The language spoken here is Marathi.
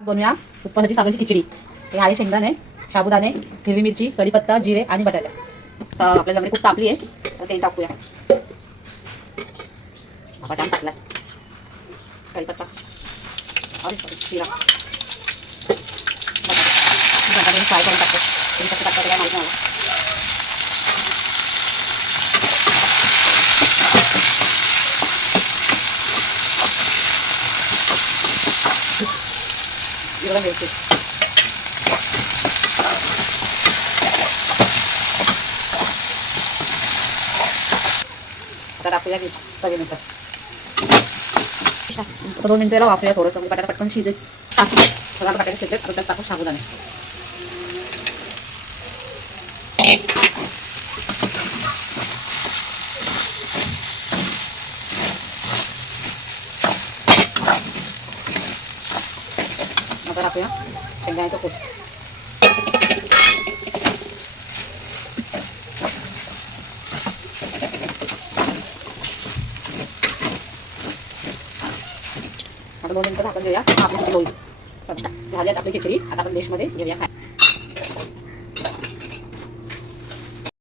बनवूया उपवासाची साबुदाण्याची खिचडी. हे आहे शेंगदाणे, साबुदाणे, हिरवी मिरची, कढीपत्ता, जिरे आणि बटाटा. तर आपल्या जमिनी खूप तापली आहे तर तेल टाकूया. बाबा छान टाकलाय कढीपत्ता आणि जिरा. बटाटे फ्राय करून टाकतो. तुम्ही कसं टाकता ते काय माहिती नाही मला. हिरवी मिरची, आता टाकूया की चवीनुसार. 2 मिनिटं त्याला वाफूया थोडंसं, म्हणजे बटाटा पटकन शिजेल. टाकू सगळा बटाटा शिजेल. आता त्यात टाकू साबुदाणे. आता टाकूया शेंगदाण्याचं कूट. आता 2 मिनिटं झाकण देऊया. आपली खिचडी होईल. झाली आता आपली खिचडी. आता आपण डिशमध्ये घेऊया खाय.